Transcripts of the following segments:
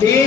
3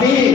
3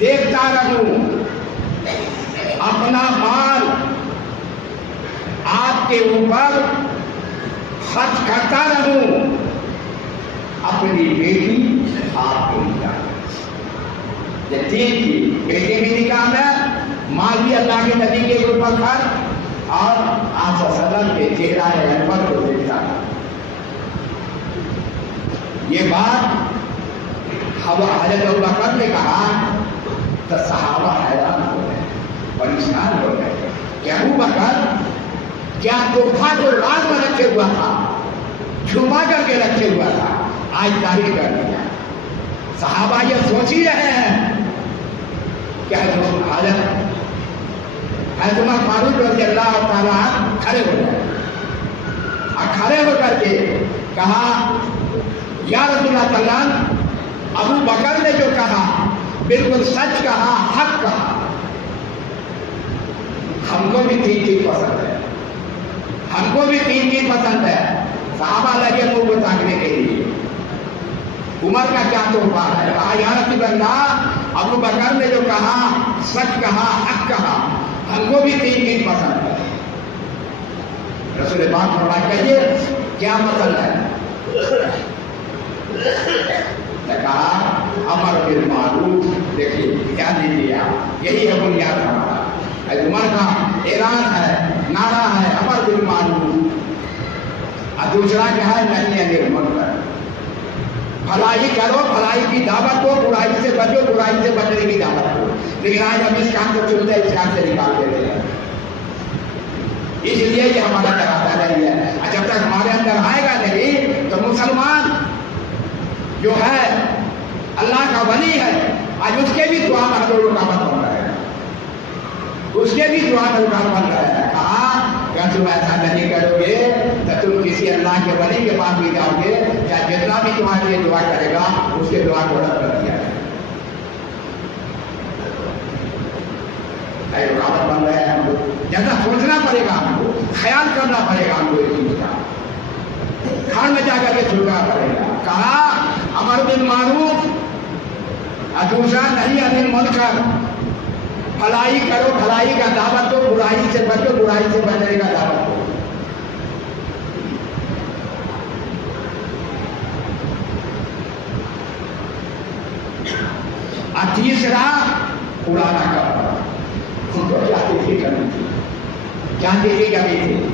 دیکھتا رہوں، اپنا مال آپ کے اوپر خرچ کرتا رہوں، اپنی بیٹی آپ کو نکاح یہ تین تھی، بیٹی بھی نکاح ہے، مال بھی اللہ کے نبی کے اوپر خرچ، اور آپ صلی اللہ علیہ وسلم کے چہرہ انور کو دیکھتا تھا۔ یہ بات حضرت ابوبکر نے کہا تو صحابہ حیران ہو گئے، پریشان ہو گئے کہ ابوبکر کیا تحفہ جو راز میں رکھے ہوا تھا، چھپا کر کے رکھے ہوا تھا، آج ظاہر کر دیا۔ صحابہ یہ سوچ ہی رہے ہیں کہ حضرت عمر فاروق رضی اللہ تعالیٰ کھڑے ہو گئے، اور کھڑے ہو کر کے کہا یا رسول اللہ صلی اللہ علیہ وسلم، ابو بکر نے جو کہا بالکل سچ کہا، حق کہا، ہم کو بھی تین چیز پسند ہے، ہم کو بھی تین چیز پسند ہے۔ صحابہ لگے منہ کو تاکنے کے لیے عمر کا کیا تحفہ ہے؟ کہا یا رسول اللہ، ابو بکر نے جو کہا سچ کہا، حق کہا، ہم کو بھی تین چیز پسند ہے۔ رسول پاک فرمایا کہیے کیا پسند ہے؟ نے کہا امر بالمعروف، دیکھیے کیا نہیں دیا، یہی ہے بنیاد ہمارا۔ عمر کا اعلان ہے، نعرہ ہے امر بالمعروف، اور دوسرا کیا ہے نہی عن المنکر، بھلائی کرو، بھلائی کی دعوت دو، برائی سے بچو، برائی سے بچنے کی دعوت دو۔ لیکن آج ہم اس کام کو چنتے ہیں، اس کام سے نکال دیتے ہیں، اس لیے یہ ہمارا تقاضا نہیں ہے۔ جب تک ہمارے اندر آئے گا نہیں تو مسلمان جو ہے اللہ کا ولی ہے، آج اس کے بھی دعا میں ہم لوگوں کا مت بن رہا ہے، اس کے بھی دعا میں رکاوٹ بن رہا ہے۔ کہا کہ تم ایسا نہیں کرو گے تو تم کسی اللہ کے ولی کے پاس بھی جاؤ گے، یا جتنا بھی تمہارے لیے دعا کرے گا اس کے دعا کو رد کر دیا جائے۔ رکاوٹ بن رہے ہیں ہم کو، جیسا سوچنا پڑے گا، ہم کو خیال کرنا پڑے گا، ہم کو اس چیز کا گھر میں جا کر کے سوچنا پڑے گا۔ کہا امر بالمعروف، دوسرا نہی عن المنکر، بھلائی کرو، بھلائی کا دعوت دو، برائی سے بچو، برائی سے بچنے کا دعوت دو۔ اور تیسرا پرانا کپڑا، کیا تیزی کرنی تھی، کیا تیزی کرنی تھی۔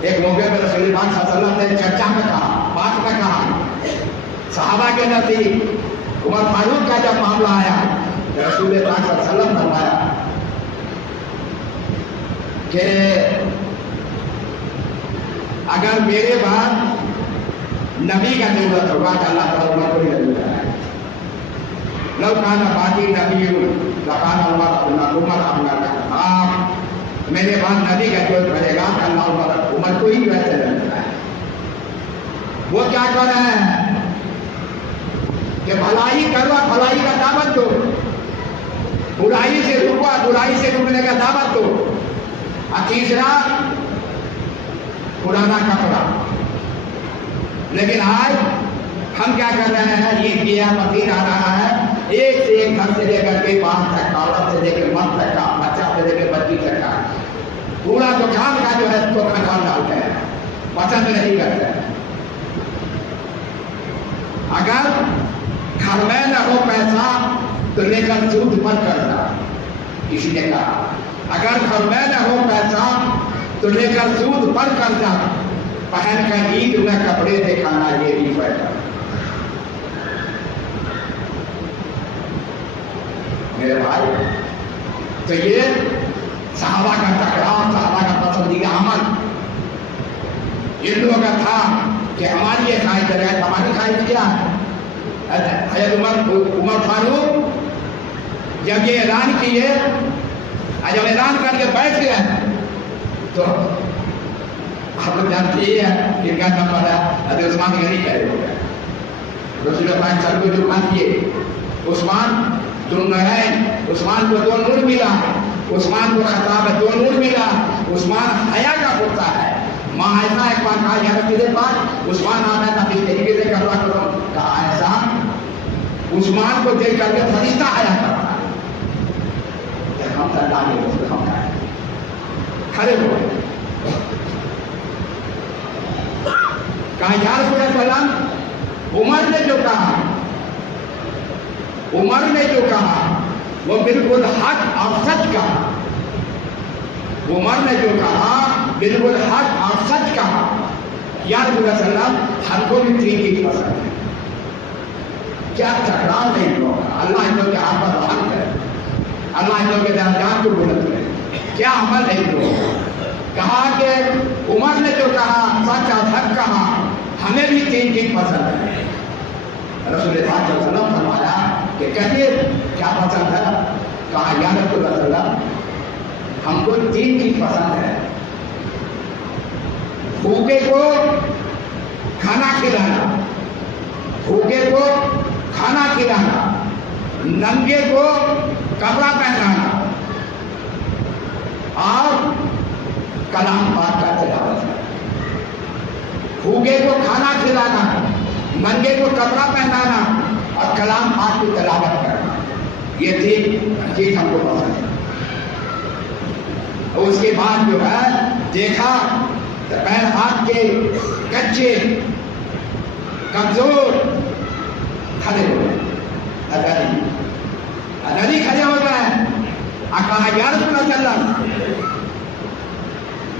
ایک موقع پر رسول پاک صلی اللہ علیہ وسلم نے چرچا میں کہا، بات میں کہا، صحابہ کے نزدیک عمر فاروق کا جب معاملہ آیا تو رسول پاک صلی اللہ علیہ وسلم فرمایا کہ اگر میرے بعد نبی کا ضرورت ہوگا تو اللہ تعالیٰ عمر کو ہی ضرورت ہے۔ لو کان بعدی نبی لکان عمر اپنا آپ، میرے بعد نبی کا ضرورت پڑے گا تو اللہ عمر کو ہی ویسے ضرورت ہے۔ وہ کیا کر رہے ہیں کہ بھلائی کرو، بھلائی کا دعوت دو، برائی سے رکو، برائی سے رکنے کا دعوت دو۔ اور تیسرا پرانا کپڑا۔ لیکن آج ہم کیا کر رہے ہیں، عید کیا مزید آ رہا ہے، ایک سے ایک گھر سے لے کر کے باپ تک، عورت سے لے کے مرد تک کا، بچہ سے لے کے بچی تک کا پورا دکان کا جو ہے تو کھان ڈالتے ہیں، پسند نہیں کرتے ہیں۔ اگر گھر میں نہ ہو پیسہ تو لے کر سود پر کرنا، کسی نے کہا اگر گھر میں نہ ہو پیسہ تو لے کر سود پر کرنا، پہن کر عید میں کپڑے دکھانا، یہ بھی فائدہ۔ میرے بھائی، تو یہ صحابہ کا ٹکراؤ، صحابہ کا پسندیدہ عمل ان لوگوں کا تھا کہ ہماری یہ خواہش ہے، ہماری خواہش کیا ہے؟ حضرت عمر فاروق جب یہ اعلان کیے، جب اعلان کر کے بیٹھ گئے تو آپ لوگ جانتے ہی ہیں کہ کیا نمبر ہے، حضرت عثمان غنی کہہ ہو گئے، رسول پاک سر کو جو بات کیے، عثمان ذوالنورین، عثمان کو دو نور ملا، عثمان کو خطاب ہے، دو نور ملا، عثمان حیا کا پتہ ہے۔ ماں ایسا ایک بار کہا یا رسول پاک عثمان آنا تھا کس طریقے سے کروا کرو، کہا ایسا عثمان کو دیکھ کر کے فرشتہ حیا کرتا ہے، کھڑے ہو گئے. کہا یا رسول اللہ، عمر نے جو کہا، عمر نے جو کہا وہ بالکل حق اور سچ کہا. عمر نے جو کہا بالکل حق اور سچ کہا. یا رسول اللہ صلی اللہ علیہ وسلم، ہم کو بھی 3 چیز پسند ہے. کیا ٹکراؤ نہیں ہوگا. اللہ ان لوگوں کے ہاتھ پر رحم کرے، اللہ ان لوگوں کے درجات کو بلند کرے. کیا عمل نہیں ہوگا. کہا کہ عمر نے جو کہا سچ اور حق کہا، ہمیں بھی 3 چیز پسند ہے. رسول اللہ صلی اللہ علیہ وسلم فرمایا کہ کہیے کیا پسند ہے. کہا یا رسول اللہ صلی اللہ علیہ وسلم، ہم کو 3 چیز پسند ہے. بھوکے کو کھانا کھلانا، بھوکے کو کھانا کھلانا، ننگے کو کپڑا پہنانا، اور کلام پاک کا تلاوت. بھوکے کو کھانا کھلانا، ننگے کو کپڑا پہنانا اور کلام پاک کی تلاوت کرنا، یہ 3 چیز ہم کو پسند ہے. اور اس کے بعد جو ہے دیکھا تو پیر ہاتھ کے کچے کمزور کھڑے ہو گئے. ادھری کھڑے ہو گئے. کہا یا رسول اللہ صلی اللہ علیہ وسلم،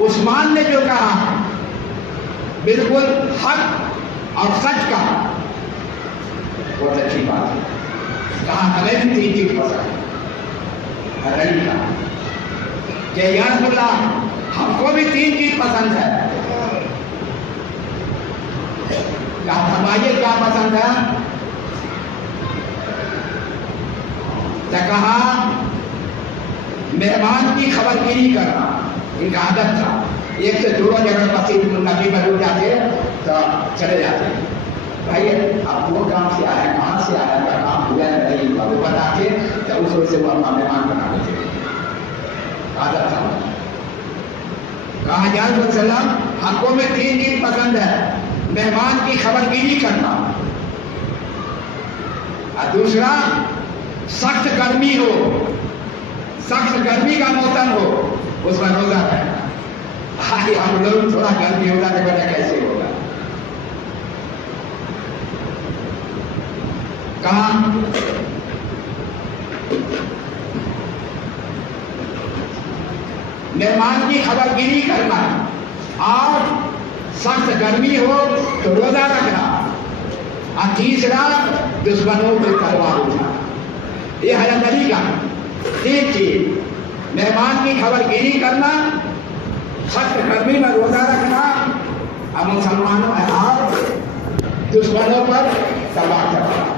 عثمان نے جو کہا بالکل حق اور سچ کہا. بہت اچھی بات ہے. کہا ہمیں بھی 3 چیز پسند ہے. ادھری کہا کہ یا رسول اللہ، ہم کو بھی 3 چیز پسند ہے. کہا فرمائیے کیا پسند ہے. تو کہا مہمان کی خبر گیری کرنا. ان کا عادت تھا. ایک سے دو جگہ مسجد نبی میں رک جاتے تو چلے جاتے. بھائی آپ وہ کام سے آیا، کہاں سے آیا، کا کام ہوا نہیں ہوا، وہ بتا کے تو اس وجہ سے وہ اپنا مہمان بنا دیتے. عادت تھا. کہا یا رسول اللہ صلی اللہ علیہ وسلم، ہم کو میں 3 چیز پسند ہے. مہمان کی خبر گیری کرنا، اور دوسرا سخت گرمی ہو، سخت گرمی کا موسم ہو، اس میں روزہ رکھنا. ہم لوگ تھوڑا گرمی ہوگا تو بتا کیسے ہوگا. کہا مہمان کی خبر گیری کرنا اور سخت گرمی ہو تو روزہ رکھنا، اور تیسرا دشمنوں پہ تلوار اٹھانا. یہ حضرت علی کا 3 چیز. مہمان کی خبر گیری کرنا، سخت گرمی میں روزہ رکھنا، اور مسلمانوں اور دشمنوں پر تلوار چلانا.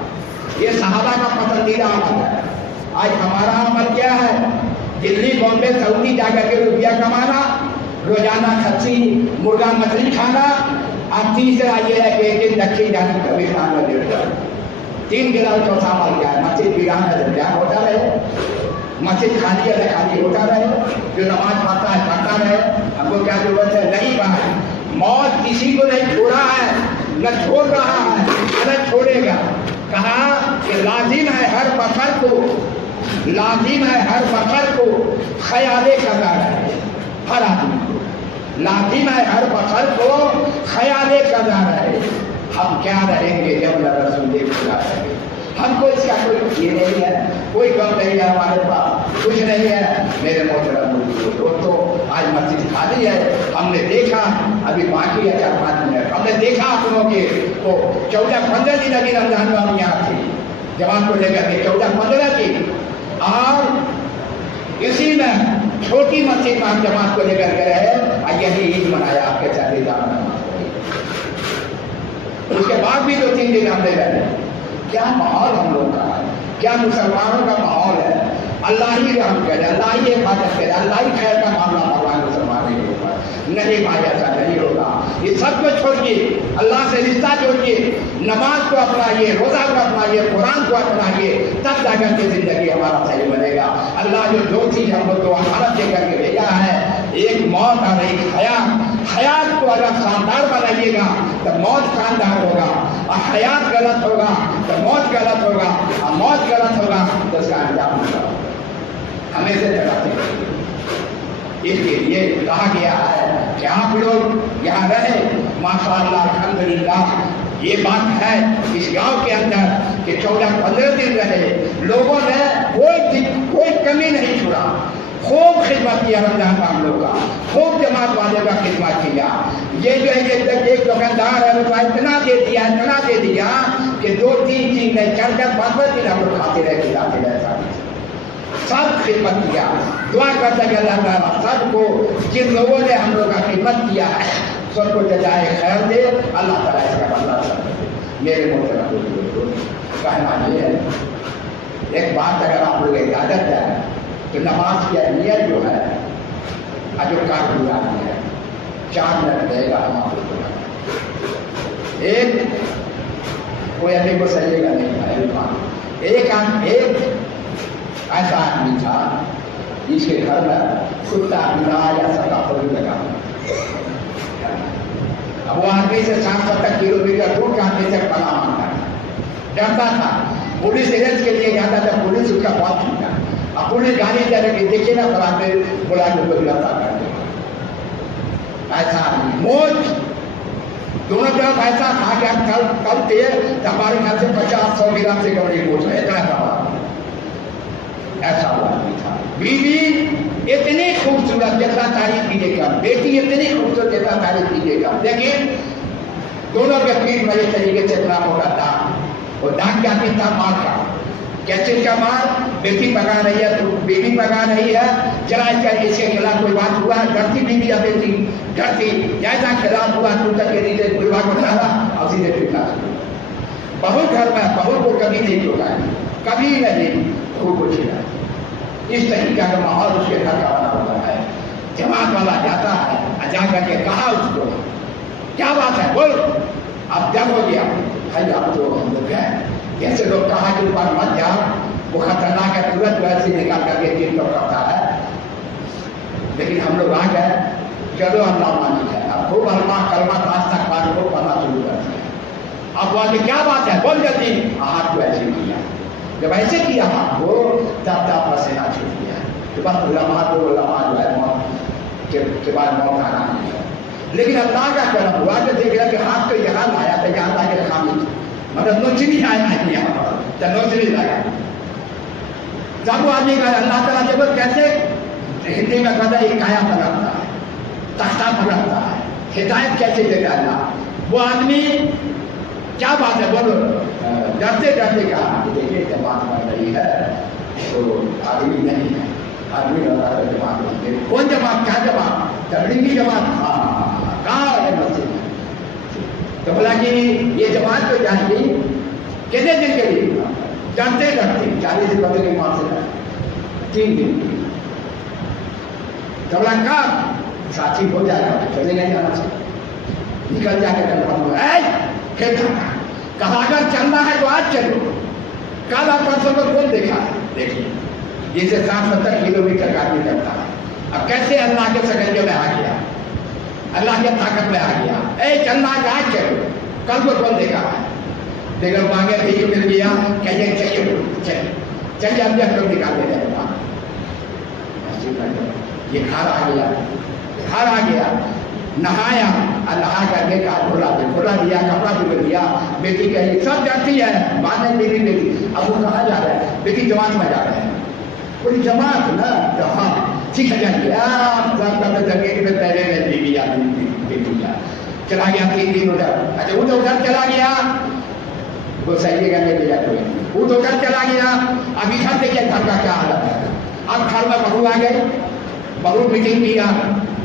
یہ صحابہ کا پسندیدہ عمل ہے. آج ہمارا عمل کیا ہے؟ دلی، بامبے، سعودی جا کر کے روپیہ کمانا، روزانہ کھسی مرغا مچھلی کھانا، اور تیسرا یہ ہے کہ ایک دن دکھن جانے کبھی کھانا لیٹ جائے. 3 گلاس چوتھا عمل کیا ہے؟ مسجد ویران ہے جان ہوتا رہے، مسجد خالی ہے خالی ہوتا رہے، جو نماز پڑھتا ہے پڑھتا رہے. ہم کو کیا ضرورت ہے؟ نہیں بھائی، موت کسی کو نہیں چھوڑا ہے، نہ چھوڑ رہا ہے، نہ چھوڑے گا. کہا کہ لازم ہے ہر بشر کو، لازم ہے ہر بشر کو خیال قضا رہے. ہر آدمی کو لازم ہے، ہر بشر کو خیال قضا رہے. ہم کیا رہیں گے جب رسول خدا رہیں گے؟ ہم کو اس کا کوئی یہ نہیں ہے، کوئی غم نہیں ہے ہمارے پاس، کچھ نہیں ہے. میرے محترم دوستو، آج مسجد خالی ہے. ہم نے دیکھا، ابھی باقی ہے 4-5 منٹ. ہم نے دیکھا آپ لوگوں کے تو 14-15 دن ابھی رمضان میں ہم یہاں تھے جماعت کو لے کر کے 14-15 دن، اور اسی میں چھوٹی مسجد میں ہم جماعت کو لے کر کے رہے، اور یہی عید منایا آپ کے ساتھ. اس کے بعد بھی 2-3 دن ہم لے رہے. کیا ماحول ہم لوگ کا ہے، کیا مسلمانوں کا ماحول ہے. اللہ ہی رحم کرے، اللہ ہی حفاظت کرے، اللہ ہی خیر کا معاملہ بھگوان مسلمان کے اوپر. نہیں بھائی، ایسا نہیں ہوگا. یہ سب کو چھوڑیے، اللہ سے رشتہ جوڑیے، نماز کو اپنائیے، روزہ کو اپنائیے، قرآن کو اپنائیے، تب جا کر کے زندگی ہمارا صحیح بنے گا. اللہ جو 2 چیز ہم لوگ کو حالت دے کر کے بھیجا ہے، ایک موت اور ایک حیات. حیات کو اگر شاندار بنائیے گا تو موت شاندار ہوگا، اور حیات غلط ہوگا تو موت غلط ہوگا، اور موت غلط ہوگا تو اس کا انجام ہوگا. ہمیشہ ڈراتے ہیں. اس کے لیے کہا گیا ہے کہ آپ لوگ یہاں رہے ماشاءاللہ الحمدللہ. یہ بات ہے اس گاؤں کے اندر کہ 14-15 دن رہے, لوگوں نے کوئی کمی نہیں چھوڑا, خوب خدمت کیا رمضان کا ہم لوگ کا, خوب جماعت والے کا خدمت کیا. یہ جو ہے ایک دکاندار ہے وہ اتنا دے دیا کہ 2-3 دن نہیں 4-5 دن ہم لوگ کھاتے رہے جاتے رہے. سب خدمت کیا. دعا کرتا کہ اللہ تعالیٰ سب کو جن لوگوں نے ہم لوگ کا خدمت کیا ہے سب کو جزائے خیر دے, اللہ تعالیٰ اس کا بدلہ سب دے. میرے محترم دوستو, کہنا یہ ہے ایک بات اگر آپ لوگ اجازت ہے تو نماز کی اہمیت جو ہے اجر کار پورا نہیں ہے. 4 منٹ رہے گا ہم آپ کو. ایک کوئی آدمی کو سجے گا نہیں تھا, ایک ایسا آدمی تھا جس کے گھر میں کتا بلا یا ستا پڑی لگا. اب وہ آدمی سے 60-70 کلومیٹر دور جانے سے پناہ مانگتا ہے, ڈرتا تھا. پولیس ارسٹ کے لیے جاتا تھا, پولیس اس کا بہت ٹھیک ہے. اب پولیس گاڑی جا رہے دیکھیے نا بلا کے گرفتار کر دے. ایسا آدمی موج دونوں طرف ایسا تھا کہ کل تیز ہمارے گھر سے 50-100 گرام سے کم نہیں پہنچ رہے, اتنا تھا. ایسا آدمی تھا. بیوی اتنی خوبصورت جتنا تعریف کیجیے گا, بیٹی اتنی خوبصورت جتنا تعریف کیجیے گا, لیکن دونوں کے پیٹ میں اس طریقے سے اتنا ہوتا تھا. وہ ڈانٹ کیا تھا مار کا, کیسے کا مار, بیٹی پکا رہی ہے تو بیوی پکا رہی ہے, ذرا اس کے خلاف کوئی بات ہوا ہے ڈرتی بیوی یا بیٹی ڈرتی, جیسا خلاف ہوا تو تک کے بلوا کو ڈالا اور سیدھے ٹوٹا. بہو گھر میں بہو کو کبھی نہیں ٹوٹا, کبھی نہیں بہو کو چھیڑا. اس طریقے کا ماحول اس کے گھر کا بنا ہوتا ہے. جماعت والا جاتا ہے, جا کر کے کہا اس کو کیا بات ہے بول, اب جب ہو گیا بھائی اب تو ہم لوگ گئے, جیسے لوگ کہا کہ اوپر مت جاؤ وہ خطرناک ہے, ترنت ویسے نکال کر کے دل کو کرتا ہے. لیکن ہم لوگ آ گئے, چلو اللہ مانی ہے, اب خوب کلمہ تاج تک بات کو پڑھنا شروع کرتے ہیں. اب وہ کیا بات ہے بول جلدی, ہاتھ کو ایسے کیا. جب ایسے کیا ہاتھ کو تب پسینہ چھوٹ گیا. تو بس علماء جو ہے موت کے بعد موت آنا نہیں ہے. لیکن اللہ کا کرم ہوا کہ دیکھ رہا کہ ہاتھ کو یہاں لایا تھا جہاں لا کے رکھا نہیں, مطلب نوچنی آیا نہیں یہاں پر, جب نوچنی لگا جب وہ آدمی کا اللہ تعالیٰ جب کیسے ہندی میں کہتا ہے یہ کایا پلٹتا ہے, تختہ پلٹتا ہے, ہدایت کیسے دیتا ہے اللہ. وہ آدمی کیا بات ہے بولو, ڈرتے کہا کہ دیکھیے جماعت بن رہی ہے تو آدمی نہیں ہے, آدمی جماعت بن گئی. کون جماعت, کیا جماعت, تبلیغی جماعت. ہاں کہاں ہے مسجد میں. تو بولا کہ یہ جماعت تو جائیں گی کتنے دن کے لیے, ڈرتے 40 بندے کی ماں سے 3 دن کی. تو بولا کب ساتھی ہو جائے گا چلے گئے جانا سے نکل جا کے کہا اگر چلنا ہے تو آج چلو, کل آپ پرسوں کو کون دیکھا ہے. دیکھیے جسے 60-70 کلومیٹر کا آدمی کرتا ہے, اب کیسے اللہ کے سکنجے میں آ گیا, اللہ کے طاقت میں آ گیا. اے چلنا ہے آج چلو, کل کو کون دیکھا ہے. دیکھو مانگے ٹھیک مل گیا, کہیے چلیے اب ہم لوگ نکال دے رہے. یہ گھر آ گیا, نہایا, نہا کر کے کھلا دیا, کپڑا بھی دیا. بیٹی کہی سب جاتی ہے, بعد میں بیٹی اب وہ کہاں جا رہا ہے, بیٹی جماعت میں جا رہے ہیں. پوری جماعت نا تو ہاں ٹھیک ہے جائیے, زمین میں پہلے میں بیوی آدمی بیٹی چلا گیا 3 دن ادھر. اچھا وہ تو ادھر چلا گیا, وہ صحیح کرنے کے لیے وہ تو ادھر چلا گیا. ابھی گھر دیکھیے گھر کا کیا حالت ہے. اب گھر میں بہو آ گئی, بہو میٹنگ کیا,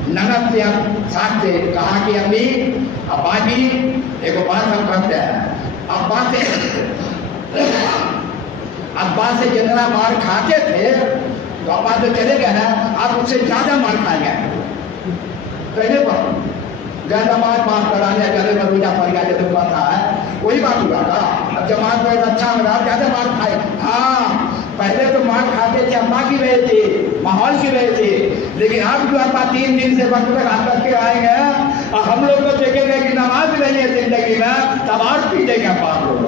نند سے ساتھ سے کہا کہ امی ابا جی ایک بات ہم کرتے ہیں, ابا سے جتنا مار کھاتے تھے تو ابا تو چلے گئے نا, آپ اس سے زیادہ مار کھائیں گے. پہلے زیادہ مار کرانے گلے میں روجہ پڑ گیا جب پتا ہے وہی بات ہوا تھا. اب جماعت میں اچھا ہو رہا, زیادہ مار کھائے. ہاں پہلے تو مار کھاتے تھے, ابا کی وجہ سے, ماحول کی وجہ سے, لیکن اب جو ابا 3 دن سے وقت تک ہاتھ رکھ کے آئے گے اور ہم لوگ کو دیکھیں گے کہ نماز نہیں ہے زندگی میں, تب اور پیٹے گا باپ لوگ.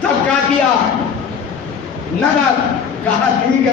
تب کیا کیا, نظر کہا ٹھیک ہے